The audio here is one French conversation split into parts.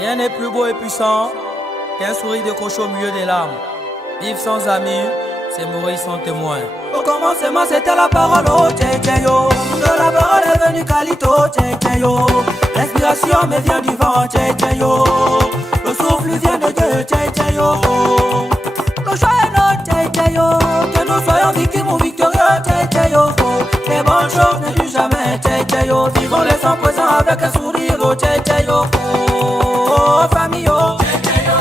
Rien n'est plus beau et puissant qu'un sourire de cochon au milieu des larmes. Vivre sans amis, c'est mourir sans témoin. Au commencement c'était la parole, oh tché tché yo. De la parole est venue Calito, tché tché yo. L'inspiration me vient du vent, tché tché yo. Le souffle vient de Dieu, tché tché yo. Le choix est notre, tché tché yo. Que nous soyons victimes ou victorieux, tché tché yo. Les bonnes choses ne durent jamais, tché tché yo. Vivons les sans présents avec un sourire, oh tché tché yo. Oh famille, oh tché tché yo.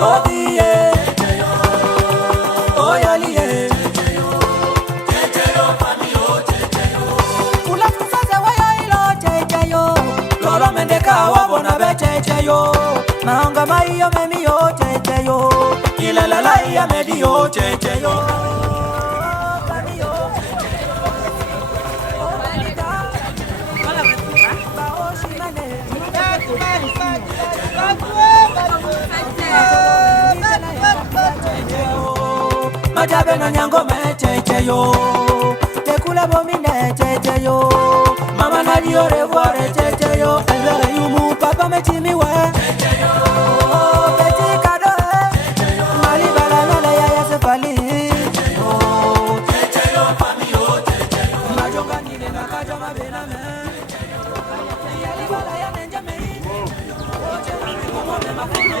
Oh vie, oh yali, yo Mahanga mai yo memi yo cheche yo Ila la la ya medi yo cheche yo Majabe na nyango me cheche yo Tekula bomine cheche yo Mama na di au revoir cheche yo Elvere yumu papa me chimi we cheche yo Petit cadeau cheche yo Mali bala na le ya ya se fali cheche yo Cheche yo fami yo cheche yo Majonga nile na kajonga bena me cheche yo Yali bala ya nenja me cheche yo Cheche yo como me mafuno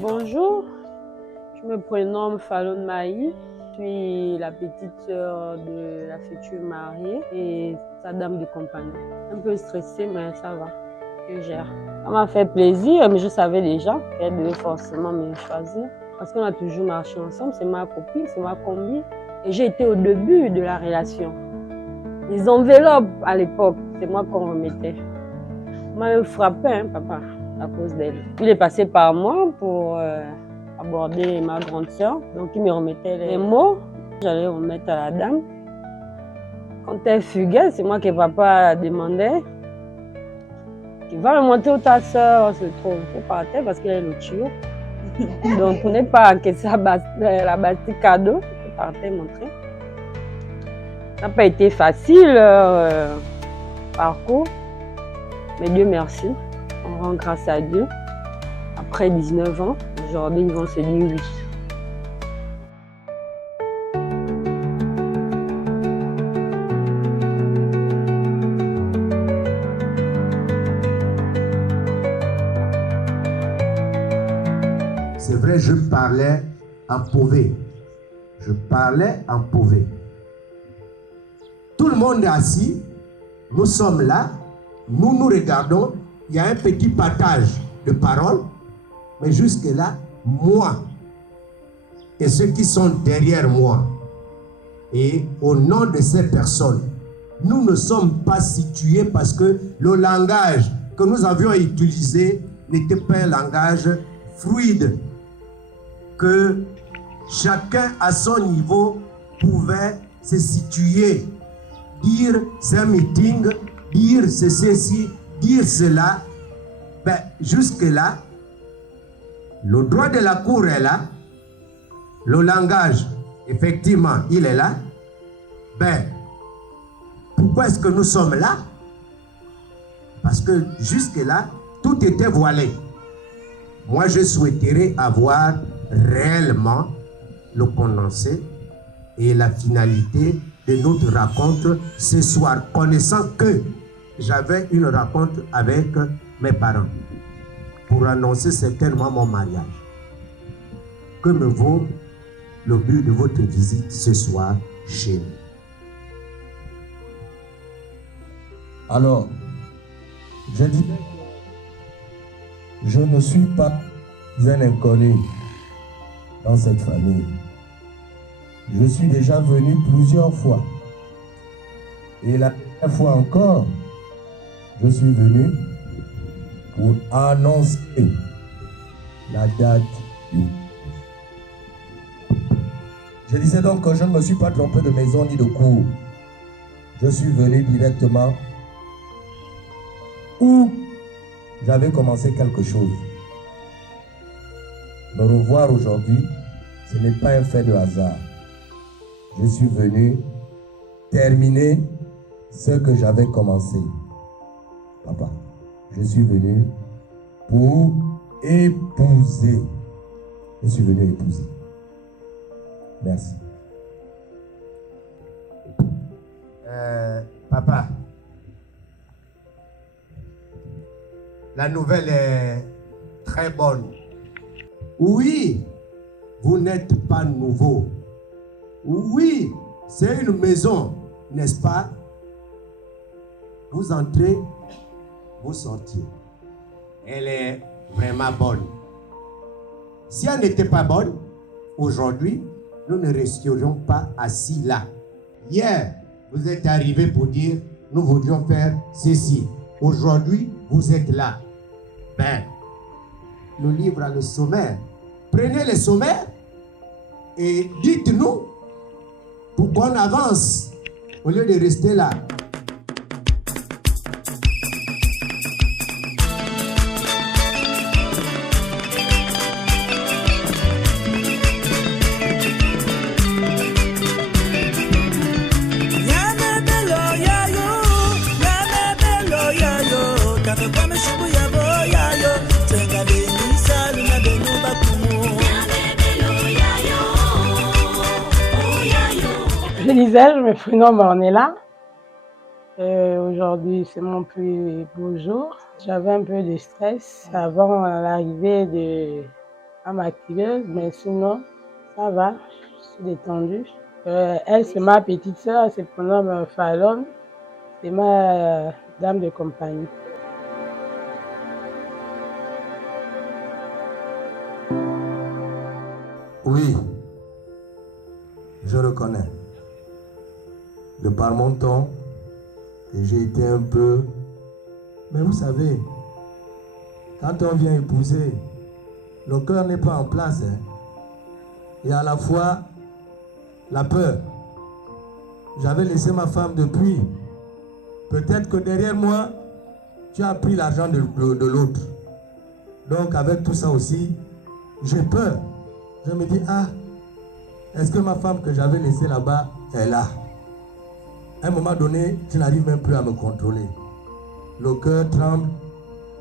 Bonjour, je me prénomme Falon Maï, je suis la petite sœur de la future mariée et sa dame de compagnie. Un peu stressée, mais ça va, je gère. Ça m'a fait plaisir, mais je savais déjà qu'elle devait forcément me choisir parce qu'on a toujours marché ensemble, c'est ma copine, c'est ma combi. Et j'ai été au début de la relation. Les enveloppes à l'époque, c'est moi qu'on remettait. On m'avait frappé, hein, papa, à cause d'elle. Il est passé par moi pour aborder ma grande sœur. Donc il me remettait les mots. J'allais remettre à la dame. Quand elle fuguait, c'est moi que papa demandait. Il va remonter où ta sœur se trouve. Elle partait parce qu'elle est le tuyau. Donc pour ne pas que ça la bâtie cadeau, elle partait montrer. Ça n'a pas été facile, parcours. Mais Dieu merci, on rend grâce à Dieu. Après 19 ans, aujourd'hui, ils vont se dire oui. C'est vrai, je parlais en pauvé. Je parlais en pauvé. Tout le monde est assis, nous sommes là. Nous nous regardons, il y a un petit partage de paroles, mais jusque-là, moi et ceux qui sont derrière moi, et au nom de ces personnes, nous ne sommes pas situés parce que le langage que nous avions utilisé n'était pas un langage fluide, que chacun à son niveau pouvait se situer, dire c'est un meeting, dire c'est ceci, dire cela, ben, jusque-là, le droit de la cour est là, le langage, effectivement, il est là. Ben, pourquoi est-ce que nous sommes là? Parce que jusque-là, tout était voilé. Moi, je souhaiterais avoir réellement le condensé et la finalité de notre rencontre ce soir, connaissant que j'avais une rencontre avec mes parents pour annoncer certainement mon mariage. Que me vaut le but de votre visite ce soir chez nous? Alors, je dis, je ne suis pas un inconnu dans cette famille. Je suis déjà venu plusieurs fois. Et la dernière fois encore, je suis venu pour annoncer la date du. Je disais donc que je ne me suis pas trompé de maison ni de cour. Je suis venu directement où j'avais commencé quelque chose. Me revoir aujourd'hui, ce n'est pas un fait de hasard. Je suis venu terminer ce que j'avais commencé. Papa, je suis venu pour épouser. Je suis venu épouser. Merci. Papa, la nouvelle est très bonne. Oui, vous n'êtes pas nouveau. Oui, c'est une maison, n'est-ce pas? Vous entrez, vous sortiez. Elle est vraiment bonne. Si elle n'était pas bonne, aujourd'hui, nous ne resterions pas assis là. Hier, vous êtes arrivé pour dire, nous voudrions faire ceci. Aujourd'hui, vous êtes là. Ben, le livre a le sommaire. Prenez le sommaire et dites-nous pour qu'on avance au lieu de rester là. Je disais, je me prénomme Ornella. Aujourd'hui, c'est mon plus beau jour. J'avais un peu de stress avant l'arrivée à ma activeuse, mais sinon, ça va, je suis détendue. Elle, c'est ma petite sœur, elle se prénomme Fallon. C'est ma dame de compagnie. Oui, je reconnais. De par mon ton, j'ai été un peu... Mais vous savez, quand on vient épouser, le cœur n'est pas en place. Hein. Il y a à la fois la peur. J'avais laissé ma femme depuis. Peut-être que derrière moi, tu as pris l'argent de l'autre. Donc avec tout ça aussi, j'ai peur. Je me dis, ah, est-ce que ma femme que j'avais laissée là-bas est là? À un moment donné, tu n'arrives même plus à me contrôler. Le cœur tremble,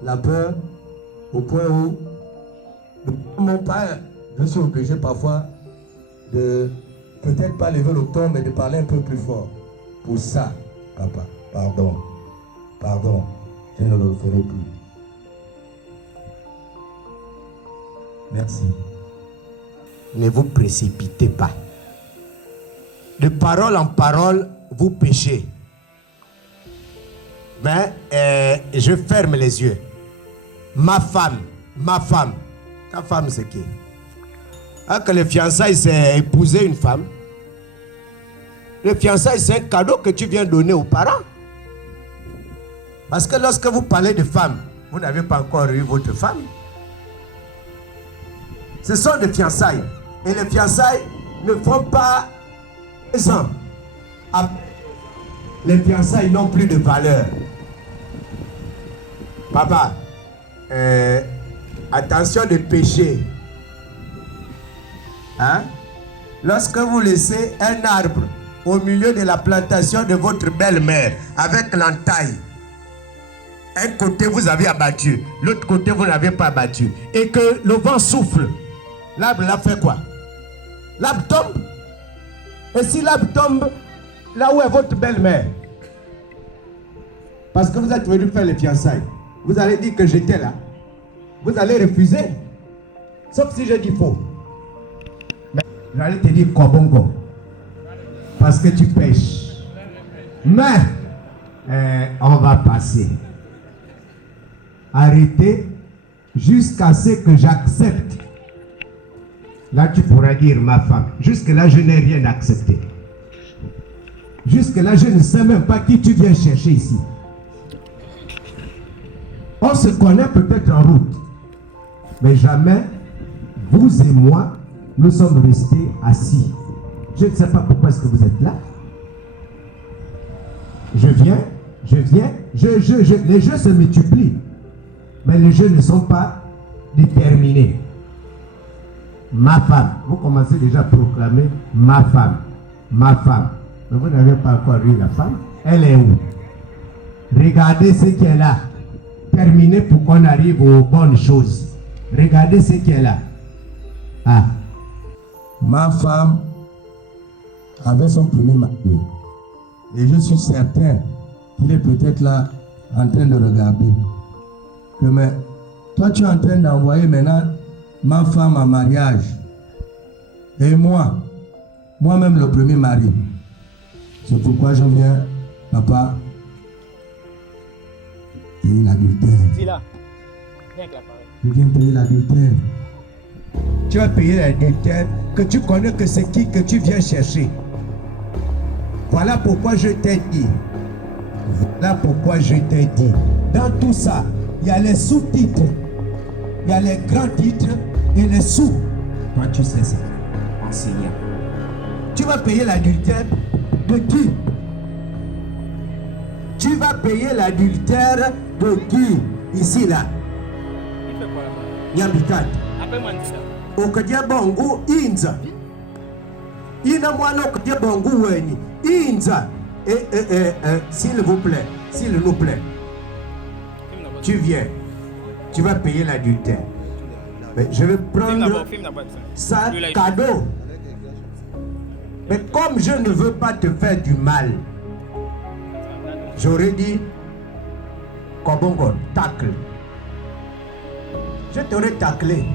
la peur, au point où, mon père, je suis obligé parfois de peut-être pas lever le ton, mais de parler un peu plus fort. Pour ça, papa, pardon, je ne le ferai plus. Merci. Ne vous précipitez pas. De parole en parole, vous péchez. Mais je ferme les yeux. Ma femme, ta femme c'est qui? Que le fiançailles c'est épouser une femme. Le fiançailles c'est un cadeau que tu viens donner aux parents. Parce que lorsque vous parlez de femme, vous n'avez pas encore eu votre femme. Ce sont des fiançailles. Et les fiançailles ne font pas 2 ans. Les fiançailles n'ont plus de valeur. Papa, attention de pécher. Hein? Lorsque vous laissez un arbre au milieu de la plantation de votre belle-mère avec l'entaille, un côté vous avez abattu, l'autre côté vous n'avez pas abattu, et que le vent souffle, l'arbre là fait quoi? L'arbre tombe. Et si l'arbre tombe, là où est votre belle-mère? Parce que vous êtes venu faire les fiançailles. Vous allez dire que j'étais là. Vous allez refuser. Sauf si je dis faux. Mais j'allais te dire Kobongo. Parce que tu pêches. Mais on va passer. Arrêtez jusqu'à ce que j'accepte. Là, tu pourras dire ma femme. Jusque-là, je n'ai rien accepté. Jusque-là, je ne sais même pas qui tu viens chercher ici. On se connaît peut-être en route. Mais jamais, vous et moi, nous sommes restés assis. Je ne sais pas pourquoi est-ce que vous êtes là. Je viens, les jeux se multiplient. Mais les jeux ne sont pas déterminés. Ma femme, vous commencez déjà à proclamer ma femme. Ma femme. Mais vous n'avez pas encore vu la femme. Elle est où? Regardez ce qu'elle a. Terminé pour qu'on arrive aux bonnes choses. Regardez ce qu'elle a. Ah. Ma femme avait son premier mari. Et je suis certain qu'il est peut-être là en train de regarder. Que mais toi tu es en train d'envoyer maintenant ma femme en mariage. Et moi-même le premier mari. C'est pourquoi je viens, papa, payer l'adultère. Je viens payer l'adultère. Tu vas payer l'adultère que tu connais que c'est qui que tu viens chercher. Voilà pourquoi je t'ai dit. Voilà pourquoi je t'ai dit. Dans tout ça, il y a les sous-titres. Il y a les grands titres et les sous. Toi, tu sais ça, enseignant. Tu vas payer l'adultère de qui? Tu vas payer l'adultère de qui? Ici, là. Il fait quoi là-bas? Yabitat. Appelle-moi ça. Okadia bongo inza. Ina mwana okadia bongo weni. Inza. S'il vous plaît. S'il nous plaît. Tu viens. Tu vas payer l'adultère. Mais je vais prendre ça cadeau. Mais comme je ne veux pas te faire du mal, j'aurais dit Kobongo, tacle. Je t'aurais taclé.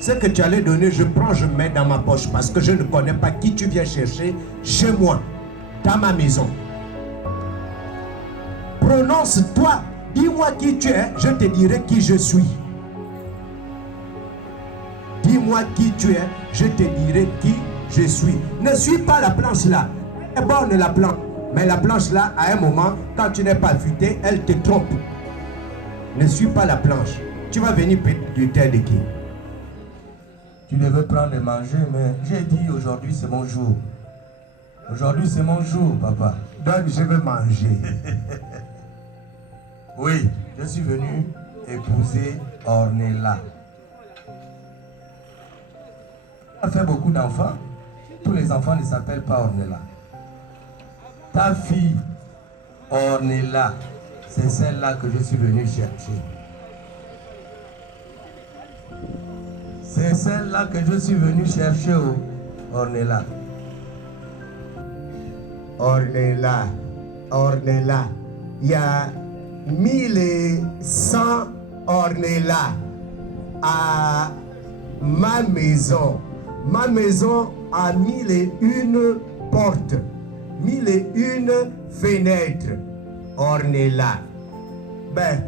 Ce que tu allais donner, je prends, je mets dans ma poche parce que je ne connais pas qui tu viens chercher chez moi, dans ma maison. Prononce-toi, dis-moi qui tu es, je te dirai qui je suis. Dis-moi qui tu es, je te dirai qui je suis. Ne suis pas la planche là. Elle est bonne la planche. Mais la planche là, à un moment, quand tu n'es pas affûté, elle te trompe. Ne suis pas la planche. Tu vas venir payer du terre de qui? Tu devais prendre et manger, mais j'ai dit aujourd'hui c'est mon jour. Aujourd'hui c'est mon jour, papa. Donc je vais manger. Oui, je suis venu épouser Ornella. Tu as fait beaucoup d'enfants. Tous les enfants ne s'appellent pas Ornella. Ta fille, Ornella, c'est celle-là que je suis venu chercher. C'est celle-là que je suis venu chercher, Ornella. Ornella, Ornella. Il y a 1100 Ornella à ma maison. Ma maison a 1001 portes, 1001 fenêtres. Ornella. Ben,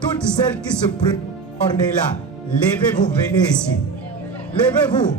toutes celles qui se prennent Ornella, levez-vous, venez ici. Levez-vous.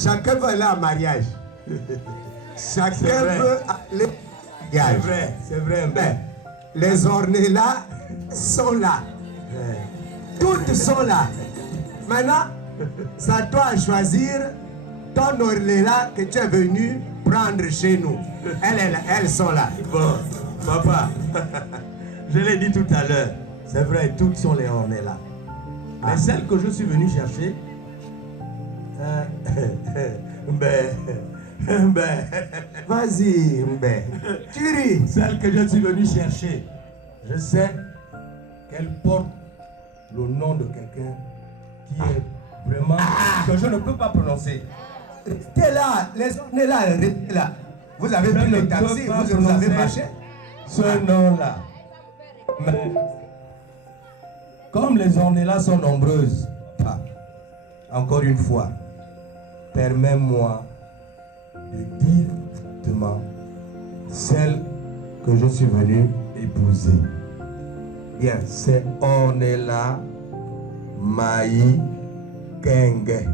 Chacun veut aller en mariage. Chacun veut aller en mariage. C'est vrai. Mais les Ornella sont là. Toutes sont là. Maintenant, c'est à toi de choisir ton Ornella que tu es venu prendre chez nous. Elles sont là. Bon, papa, je l'ai dit tout à l'heure. C'est vrai, toutes sont les ornées là. Mais celle que je suis venu chercher, Vas-y, Mbé. Tu ris. celle que je suis venu chercher, je sais qu'elle porte le nom de quelqu'un qui est vraiment que je ne peux pas prononcer. Restez là, on est là, restez là. Vous avez pris le taxi, vous avez marché. Ce nom-là. Mais comme les ornées-là sont nombreuses, encore une fois, permets-moi de dire directement celle que je suis venu épouser. Bien, c'est Ornella Maï Kenge.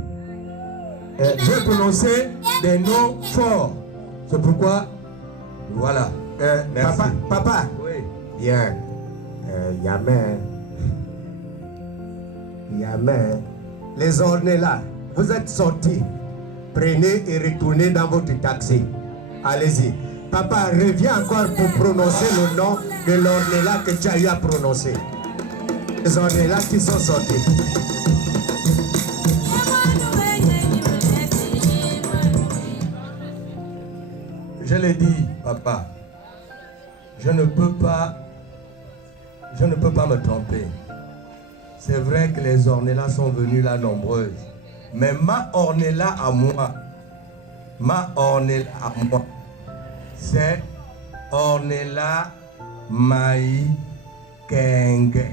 J'ai prononcé des noms forts. C'est pourquoi, voilà. Merci. Papa. Oui. Bien. Yamé. Les ornés là, vous êtes sortis. Prenez et retournez dans votre taxi. Allez-y. Papa, reviens encore pour prononcer le nom de l'orné là que tu as eu à prononcer. Les ornés là qui sont sortis. Je l'ai dit, papa, je ne peux pas me tromper. C'est vrai que les Ornella sont venues là nombreuses, mais ma Ornella à moi, c'est Ornella Maï Kenge.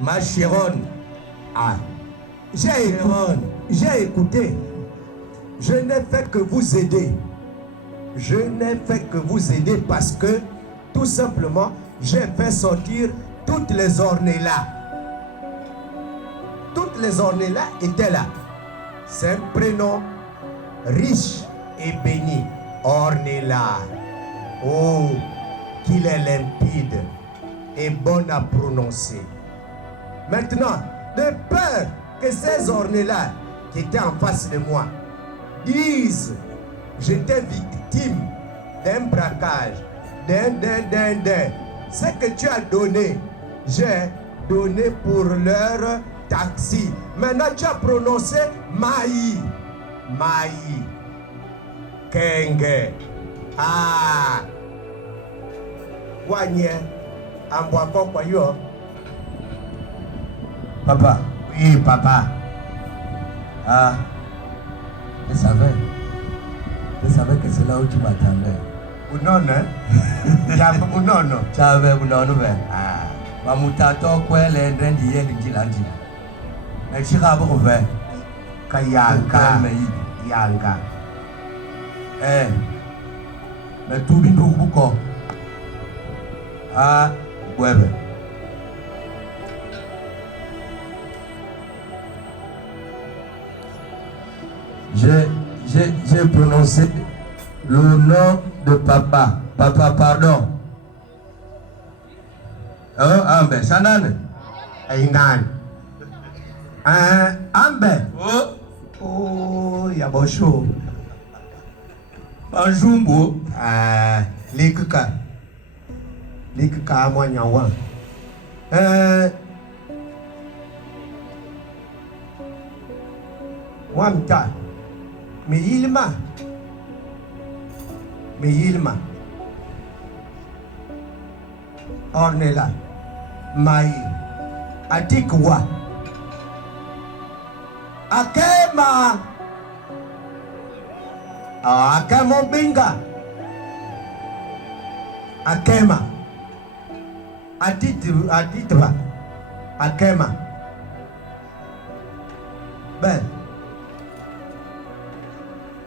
Ma Chironne. Ah. J'ai écouté. Je n'ai fait que vous aider. Je n'ai fait que vous aider parce que, tout simplement, j'ai fait sortir toutes les ornées là. Toutes les ornées là étaient là. C'est un prénom riche et béni. Ornella. Oh, qu'il est limpide et bon à prononcer. Maintenant, de peur que ces ornés-là qui étaient en face de moi disent j'étais victime d'un braquage, ce que tu as donné, j'ai donné pour leur taxi. Maintenant, tu as prononcé Maï. Kenge. Ah. Wanye. Amboako kwa yo. Papa. Oui, papa. Ah. Je savais que c'est là où tu m'attendais. Unono. Jambo unono. Chave unono ben. Ah. Mamutato kwele ndendi yeli jilandi. Na chika bo ve. Kayanga. Yanga. Mais tout bien beaucoup. Ah, ouais. J'ai prononcé le nom de papa. Papa, pardon. Ambe, Shanane. Ainan. Ambe. Oh, Yabosho. Banjumbo. Likuka Mwanyawa. Wamta. Meyilma. Ornella. Maï. Atikwa. Akema. Akema binga. Akema. Atitwa. Akema. Ben.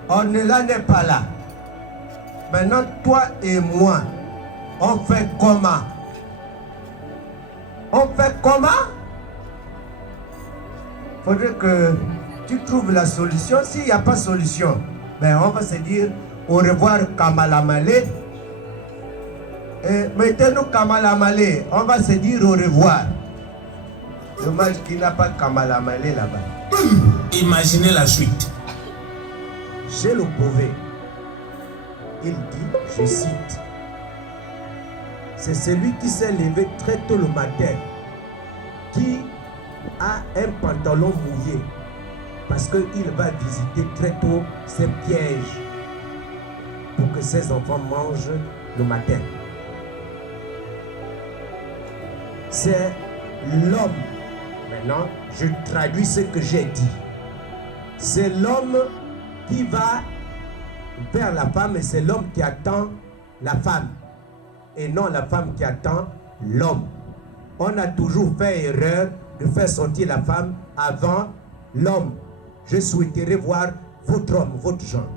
On n'est pas là. Maintenant, toi et moi, on fait comment? On fait comment? Faudrait que tu trouves la solution. S'il n'y a pas de solution, ben on va se dire au revoir Kamala Malé. Et maintenant Kamala Malé, on va se dire au revoir. Dommage qu'il n'a pas Kamala Malé là-bas. Imaginez la suite. Chez le Beauvais, il dit, je cite, c'est celui qui s'est levé très tôt le matin, qui a un pantalon mouillé, parce qu'il va visiter très tôt ses pièges pour que ses enfants mangent le matin. C'est l'homme. Maintenant, je traduis ce que j'ai dit. C'est l'homme qui va vers la femme et c'est l'homme qui attend la femme et non la femme qui attend l'homme. On a toujours fait erreur de faire sortir la femme avant l'homme. Je souhaiterais voir votre homme, votre genre.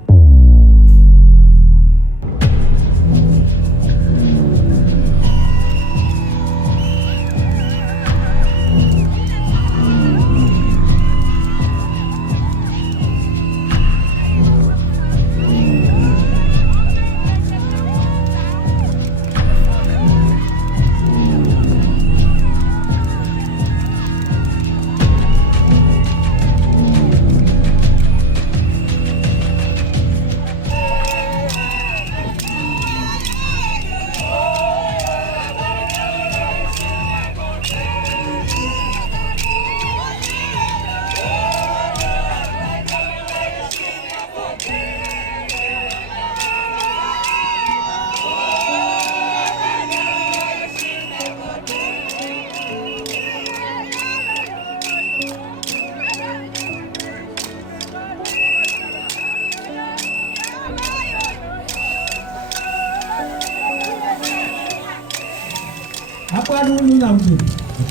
Apa nu ni nampu?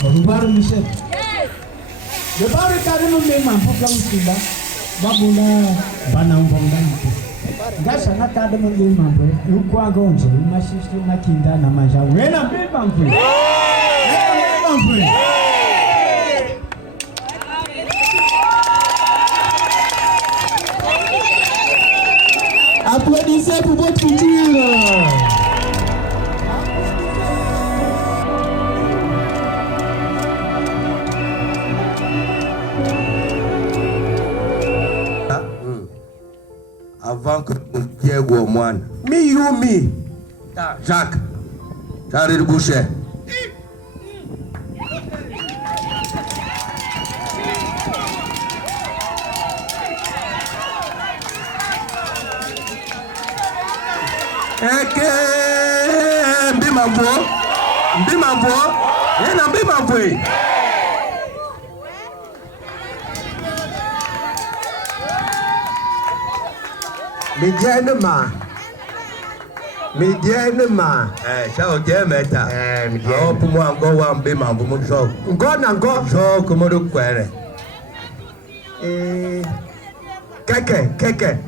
Kalau baru ni set. Lepas itu nu memang bukan sudah. Babula banang bangang itu. Gasa nak ada memang tu. Lupa gonje. Masih tu nak kinda nama jauh. Wena memang tu. Memang tu. Applaudissez pour votre culture. Avant que Diego au moine. Miyumi. Jacques. Charles de Boucher. Mbimambo. Ena mbimambo. Midienema. Chao Jemeta. Midienema. Pour moi encore wa mbimambo mon choc. Encore. Choc comme le kwere. Keke. Keke.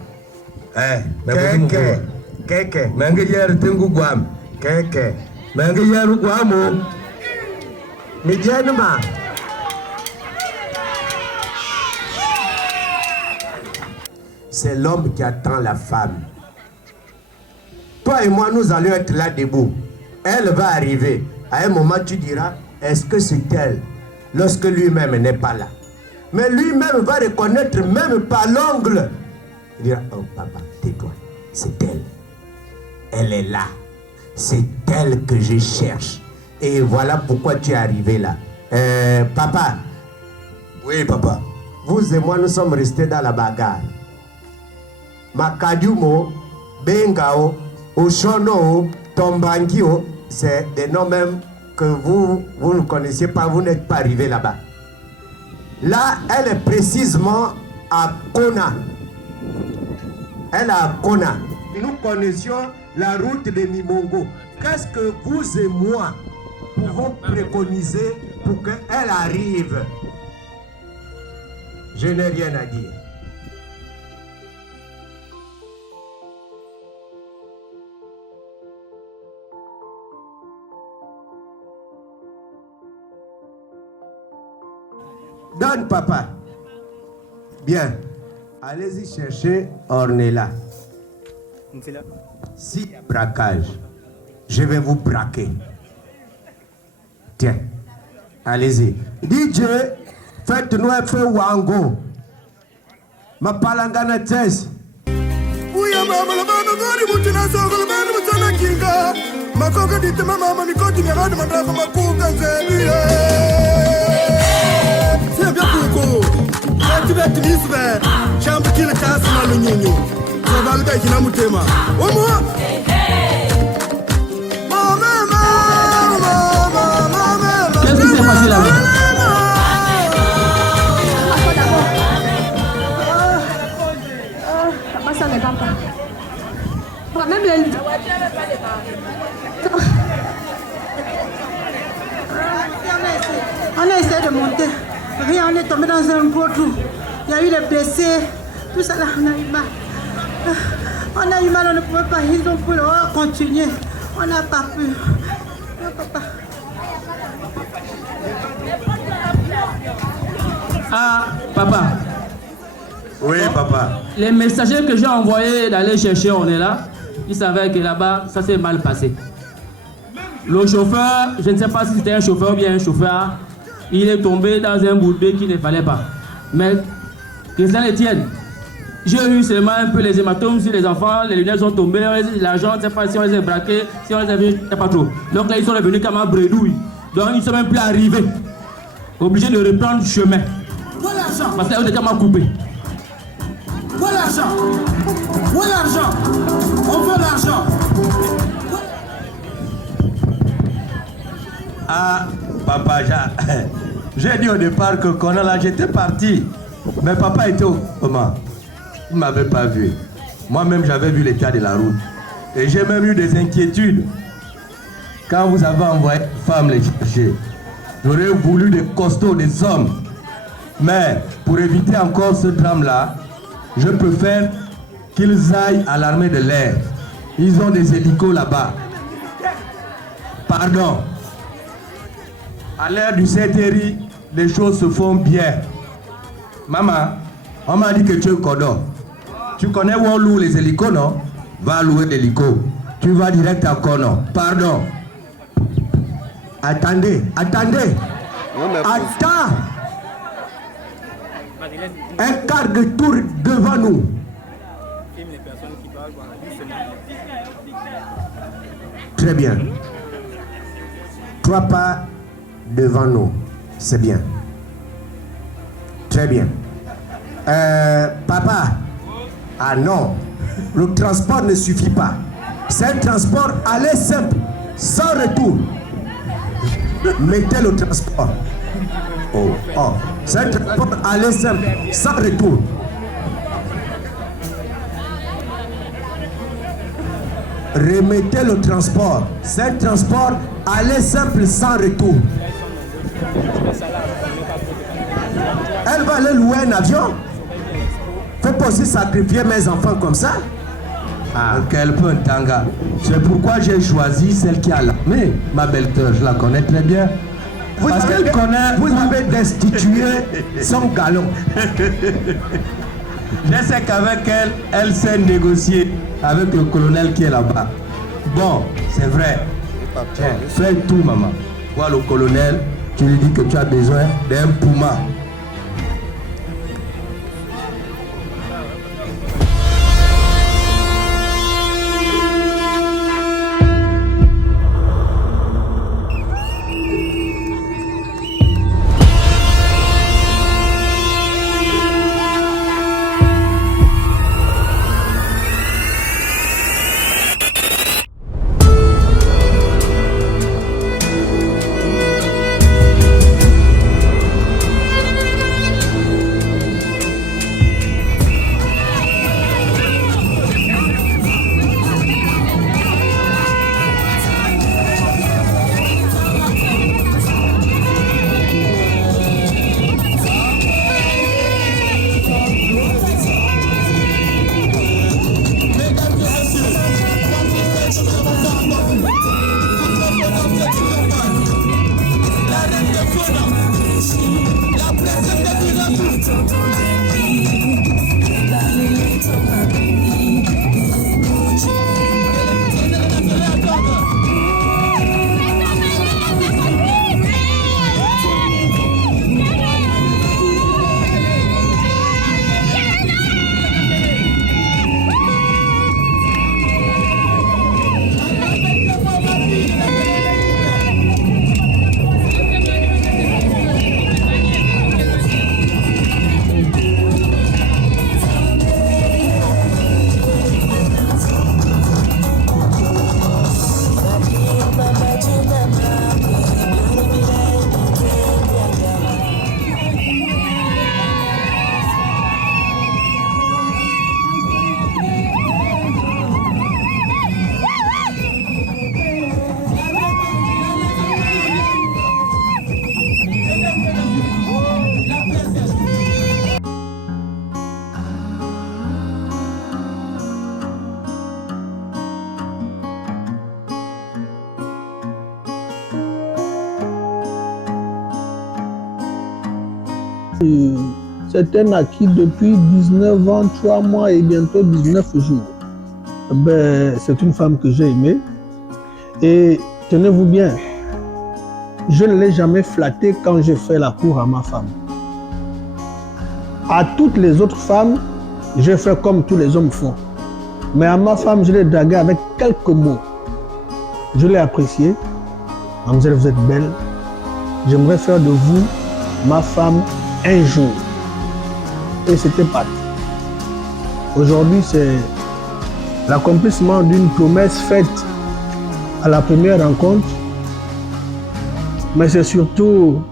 Keke. Mange yer tengu guam. Keke. Mange yer guamo. Midienema. C'est l'homme qui attend la femme. Toi et moi, nous allons être là debout. Elle va arriver. À un moment, tu diras, est-ce que c'est elle? Lorsque lui-même n'est pas là. Mais lui-même va reconnaître même par l'ongle. Il dira, oh papa, tais-toi. C'est elle. Elle est là. C'est elle que je cherche. Et voilà pourquoi tu es arrivé là. Papa. Oui, papa. Vous et moi, nous sommes restés dans la bagarre. Makadumo, Bengao, Oshono, Tombangio, c'est des noms même que vous ne connaissiez pas, vous n'êtes pas arrivé là-bas. Là, elle est précisément à Kona. Elle est à Kona. Nous connaissions la route de Mimongo. Qu'est-ce que vous et moi pouvons préconiser pour qu'elle arrive? Je n'ai rien à dire. Donne, papa. Bien. Allez-y chercher Ornella. Si braquage, je vais vous braquer. Tiens, allez-y. DJ, faites-nous un peu wango. Ma palangana test. Uya mama la mama gori mutuna soko la mama mutana kinga. Makoka dite mama mikoti nyagani mandako makuka nzebi. C'est bien pourquoi. Tu vas te dire, chambre qui le casse dans le nini. Ça va le gars qui n'a mutema. Au moins. Qu'est-ce qui s'est passé là-bas? Ça ne va pas. Même les... On a essayé de monter. Rien, on est tombé dans un gros trou. Il y a eu les blessés. Tout ça là, on a eu mal. On a eu mal, on ne pouvait pas. Ils ont voulu continuer. On n'a pas pu. Papa. Ah, papa. Oui, papa. Les messagers que j'ai envoyés d'aller chercher, on est là. Ils savaient que là-bas, ça s'est mal passé. Le chauffeur, je ne sais pas si c'était un chauffeur ou bien un chauffeur, il est tombé dans un boudé qu'il ne fallait pas. Mais que ça les tienne. J'ai eu seulement un peu les hématomes sur les enfants, les lunettes sont tombées, l'argent, je ne sais pas si on les a braqués, si on les a vus, je ne sais pas trop. Donc là, ils sont revenus comme un bredouille. Donc ils ne sont même plus arrivés. Obligés de reprendre le chemin. Parce qu'ils étaient comme coupés. Où est l'argent? Où est l'argent? On veut l'argent. Ah, papa, j'ai dit au départ que quand là, j'étais parti. Mais papa était au coma. Il ne m'avait pas vu. Moi-même, j'avais vu l'état de la route. Et j'ai même eu des inquiétudes. Quand vous avez envoyé une femme les chercher, j'aurais voulu des costauds, des hommes. Mais pour éviter encore ce drame-là, je préfère qu'ils aillent à l'armée de l'air. Ils ont des hélicos là-bas. Pardon. À l'ère du CTRI, les choses se font bien. Maman, on m'a dit que tu es cordon. Tu connais où on loue les hélicos, non? Va louer l'hélico. Tu vas direct à Conon. Pardon. Attendez, attendez. Attends. Un quart de tour devant nous. Très bien. 3 pas devant nous. C'est bien. Très bien. Papa. Ah non. Le transport ne suffit pas. C'est un transport aller simple, sans retour. Mettez le transport. Oh. C'est un transport aller simple, sans retour. Remettez le transport. C'est un transport aller simple, sans retour. Elle va aller louer un avion. Faut pas aussi sacrifier mes enfants comme ça. Ah, quel peu tanga. C'est pourquoi j'ai choisi celle qui a l'armée. Ma belle-sœur, je la connais très bien. Parce qu'elle connaît. Vous avez destitué son galon. Je sais qu'avec elle, elle sait négocier avec le colonel qui est là-bas. Bon, c'est vrai. Tiens, fais tout, maman. Vois le colonel, tu lui dis que tu as besoin d'un Puma. C'est un acquis depuis 19 ans, 3 mois et bientôt 19 jours. C'est une femme que j'ai aimée. Et tenez-vous bien, je ne l'ai jamais flattée quand j'ai fait la cour à ma femme. À toutes les autres femmes, j'ai fait comme tous les hommes font. Mais à ma femme, je l'ai draguée avec quelques mots. Je l'ai appréciée. Mademoiselle, vous êtes belle. J'aimerais faire de vous ma femme un jour. Et c'était parti. Aujourd'hui, c'est l'accomplissement d'une promesse faite à la première rencontre, mais c'est surtout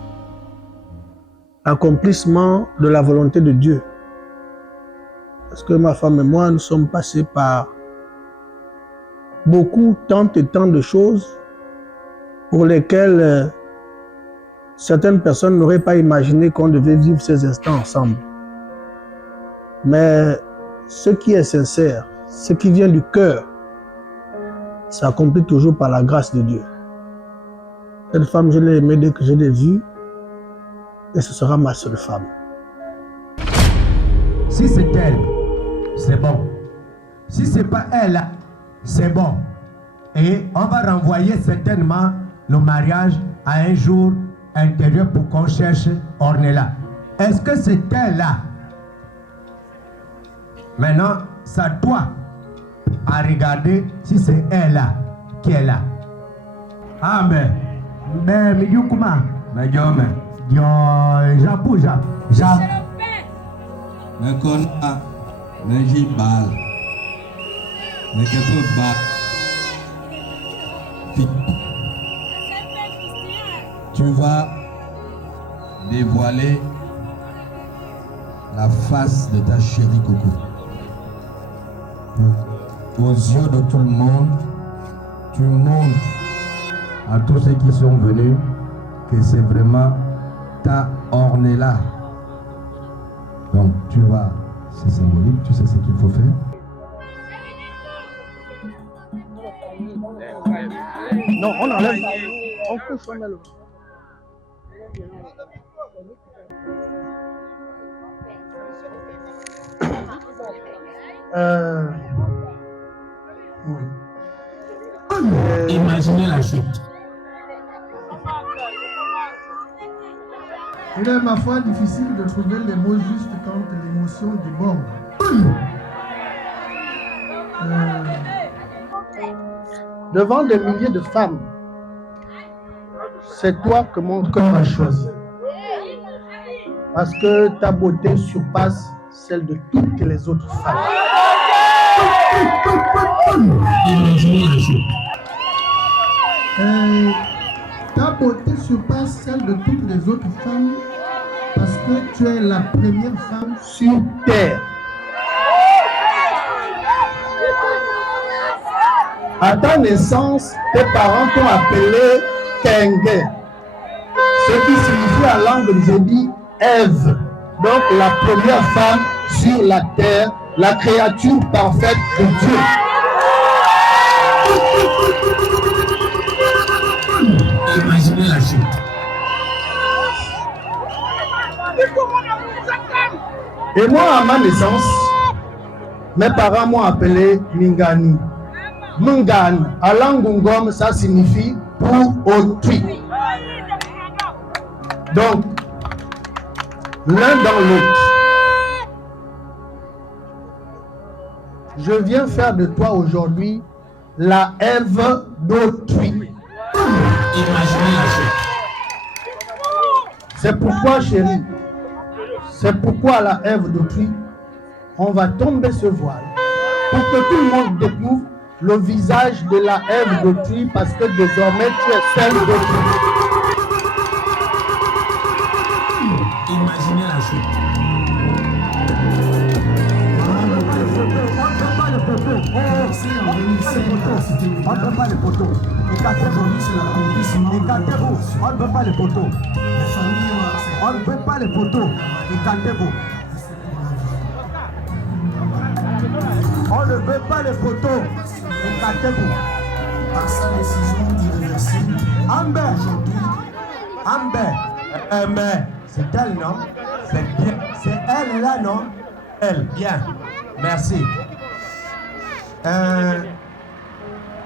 l'accomplissement de la volonté de Dieu. Parce que ma femme et moi, nous sommes passés par beaucoup, tant et tant de choses pour lesquelles certaines personnes n'auraient pas imaginé qu'on devait vivre ces instants ensemble. Mais ce qui est sincère, ce qui vient du cœur, s'accomplit toujours par la grâce de Dieu. Cette femme, je l'ai aimée dès que je l'ai vue, et ce sera ma seule femme. Si c'est elle, c'est bon. Si c'est pas elle, c'est bon. Et on va renvoyer certainement le mariage à un jour intérieur pour qu'on cherche Ornella. Est-ce que c'est elle là? Maintenant, c'est à toi à regarder si c'est elle là qui est là. Ah mais Miyukuma, mais Jacques. Mais qu'on a, mais j'y balle. Mais qu'elle peut battre. Tu vas dévoiler la face de ta chérie Coco. Aux yeux de tout le monde, tu montres à tous ceux qui sont venus que c'est vraiment ta Ornella. Donc tu vas, c'est symbolique, tu sais ce qu'il faut faire. Non, on enlève. On peut fermer le. Imaginez la chute. Il est ma foi difficile de trouver les mots justes quand l'émotion déborde. Devant des milliers de femmes, c'est toi que mon cœur a choisi. Parce que ta beauté surpasse celle de toutes les autres femmes. Imaginez la chute. Ta beauté surpasse celle de toutes les autres femmes parce que tu es la première femme Sur terre. À ta naissance, tes parents t'ont appelé Kenge, ce qui signifie en langue de Zébi, Ève. Donc la première femme sur la terre, la créature parfaite de Dieu. Imaginez la chute. Et moi, à ma naissance, mes parents m'ont appelé Mingani. Mungani, à Langungom, ça signifie pour autrui. Donc, l'un dans l'autre. Je viens faire de toi aujourd'hui la Ève d'autrui. Imaginez la chose. C'est pourquoi, chérie, c'est pourquoi la Ève d'autrui, on va tomber ce voile pour que tout le monde découvre le visage de la Ève d'autrui, parce que désormais tu es celle d'autrui. Imaginez la chose. On ne peut pas les poteaux. Écartez-vous. Écartez-vous. On ne peut pas les poteaux. On ne peut pas les poteaux. Écartez-vous. On ne veut pas les poteaux. Écartez-vous. Par sa décision irréversible, Amber. Amber, Amber. C'est elle, non? C'est bien. C'est elle là, non? Elle. Bien. Merci.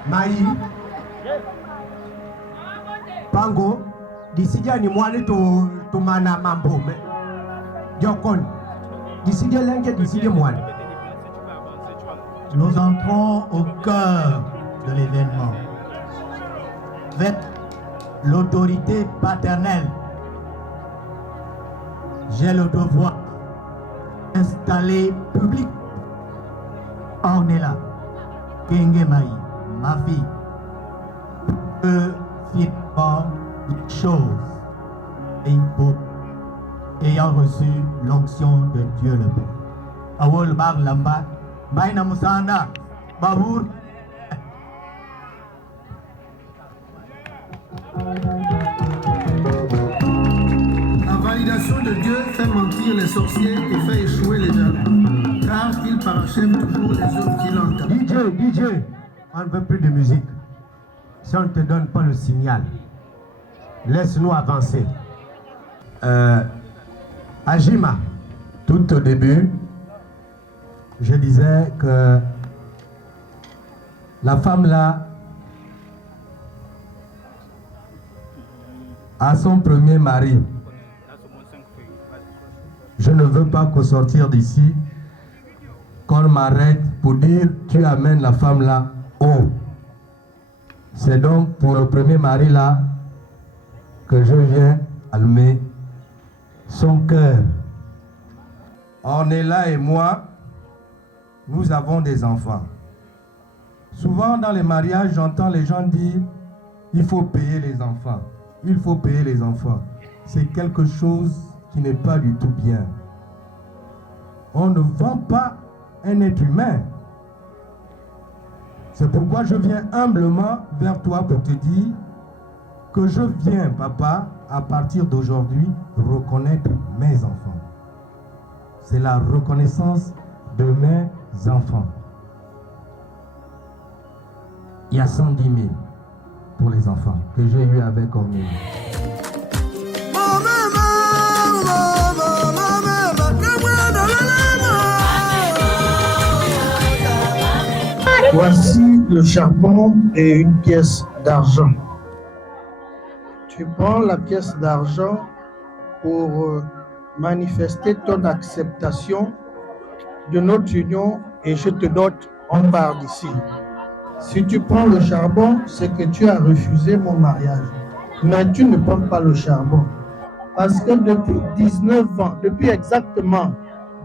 Maï. Pango. D'ici là, ni moi ni to mana mambo. Diokon. D'ici là, l'enquête d'ici là, moi. Nous entrons au cœur de l'événement. Avec l'autorité paternelle, j'ai le devoir d'installer public Ornella Kengemaï, ma fille, que finalement les choses et pour ayant reçu l'onction de Dieu le Père. Awol Bar Lamba, Maïna Moussana, Bahour. la validation de Dieu fait mentir les sorciers et fait échouer les jaloux, car il parachève toujours les œuvres qu'il entend. DJ, on ne veut plus de musique. Si on ne te donne pas le signal, laisse-nous avancer. Ajima, tout au début, je disais que la femme là a son premier mari. Je ne veux pas qu'au sortir d'ici, qu'on m'arrête pour dire tu amènes la femme là haut. C'est donc pour le premier mari là que je viens allumer son cœur. Ornella et moi, nous avons des enfants. Souvent dans les mariages, j'entends les gens dire il faut payer les enfants. Il faut payer les enfants. C'est quelque chose qui n'est pas du tout bien. On ne vend pas un être humain. C'est pourquoi je viens humblement vers toi pour te dire que je viens, papa, à partir d'aujourd'hui, reconnaître mes enfants. C'est la reconnaissance de mes enfants. Il y a 110 000 pour les enfants que j'ai eu avec Ornella. Voici le charbon et une pièce d'argent. Tu prends la pièce d'argent pour manifester ton acceptation de notre union et je te dote, on part d'ici. Si tu prends le charbon, c'est que tu as refusé mon mariage. Mais tu ne prends pas le charbon. Parce que depuis 19 ans, depuis exactement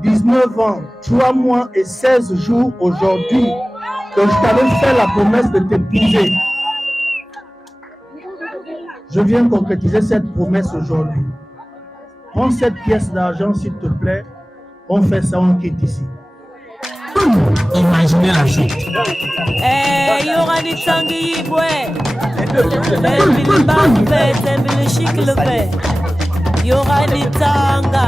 19 ans, 3 mois et 16 jours aujourd'hui, que je t'avais fait la promesse de t'épouser. Je viens concrétiser cette promesse aujourd'hui. Prends cette pièce d'argent, s'il te plaît. On fait ça, on quitte ici. Imaginez la chose. Eh, Yoran Tanguy Boué. Le Bambé, le chic le fait. Yoran Tanga.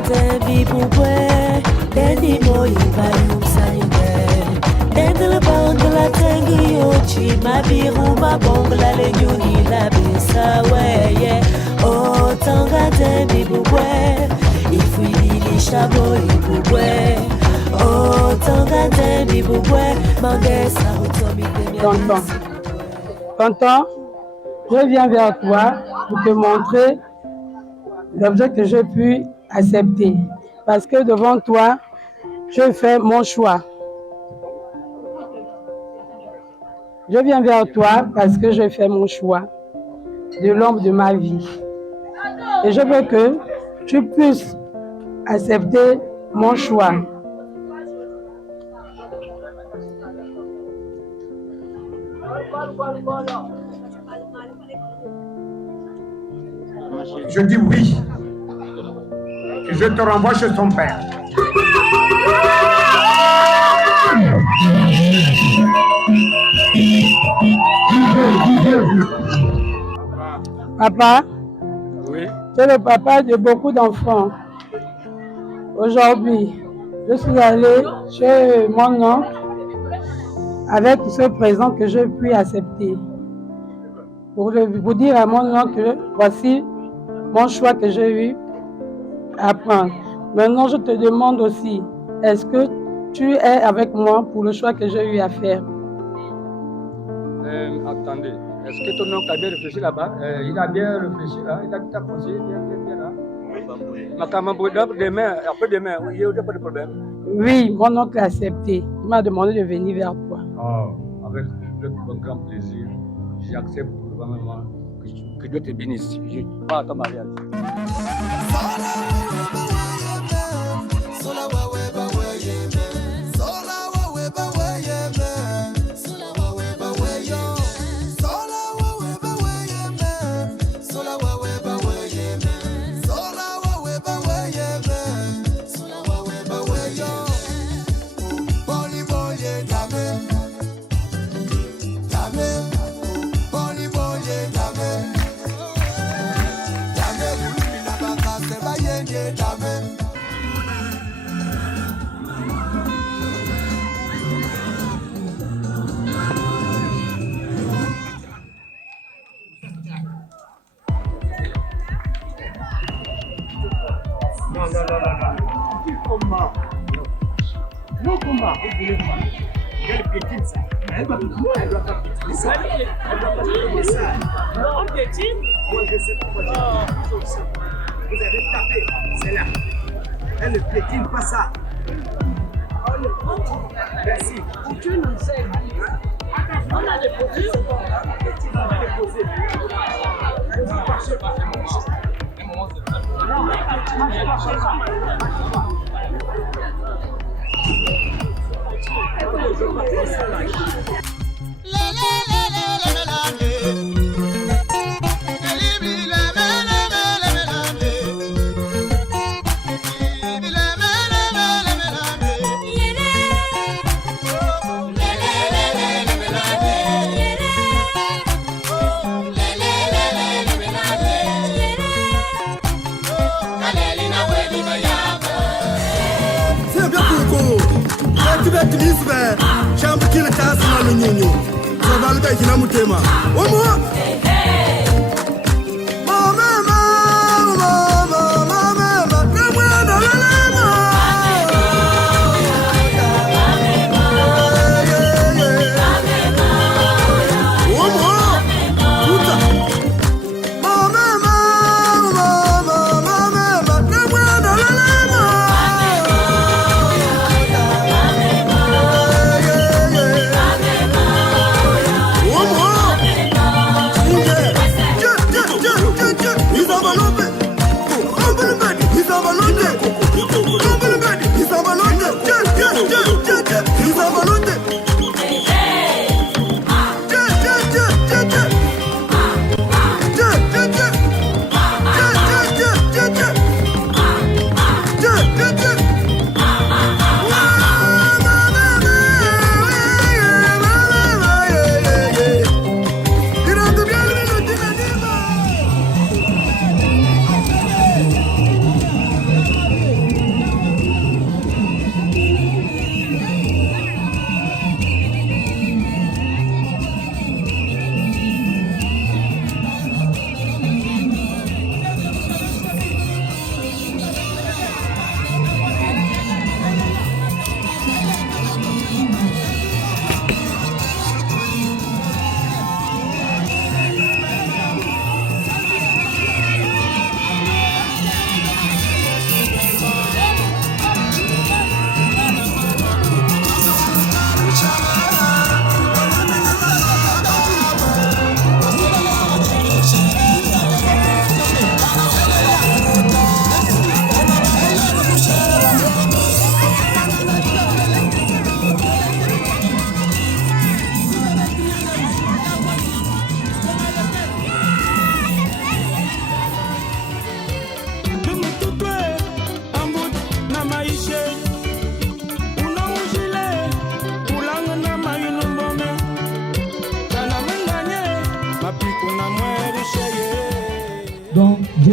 tembi bubwe Dendi moi bayum sanige Dendele bangla tengi ochi Mabiru mabongla le nyuni la bisa weye Oh tanga tembi bubwe Ifui li chabo ibubwe Oh tanga tembi bubwe Mange sa utomi Tonton, tonton, je viens vers toi pour te montrer l'objet que j'ai pu accepter. Parce que devant toi, je fais mon choix. Je viens vers toi parce que je fais mon choix de l'homme de ma vie. Et je veux que tu puisses accepter mon choix. Je dis oui. Et je te renvoie chez ton père. Papa, Oui. tu es le papa de beaucoup d'enfants. Aujourd'hui, je suis allé chez mon oncle avec ce présent que je puis accepter. Pour vous dire à mon oncle que voici mon choix que j'ai eu à prendre. Maintenant, je te demande aussi, est-ce que tu es avec moi pour le choix que j'ai eu à faire? Attendez, est-ce que ton oncle a bien réfléchi là-bas? Il a bien réfléchi là, il a tout conseillé bien là. Demain, après-demain, il n'y a pas de problème. Oui, mon oncle a accepté. Il m'a demandé de venir vers toi. Oh, avec un grand plaisir, j'accepte vraiment que Dieu te bénisse. Je pars à ton mariage. Non, combat, vous voulez pas. Elle piétine ça. Elle doit pas piétiner ça. Elle doit pas piétiner ça. Non, on piétine. Moi, je sais pourquoi j'ai dit ça. Vous avez tapé, c'est là. Elle ne piétine pas ça. Merci. Tu nous aides. On a déposé. On a déposé. Vous ne marchez pas. Non, ne marchez pas.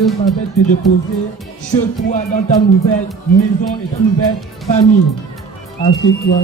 Dieu m'avait te déposer chez toi dans ta nouvelle maison et ta nouvelle famille. Assieds-toi.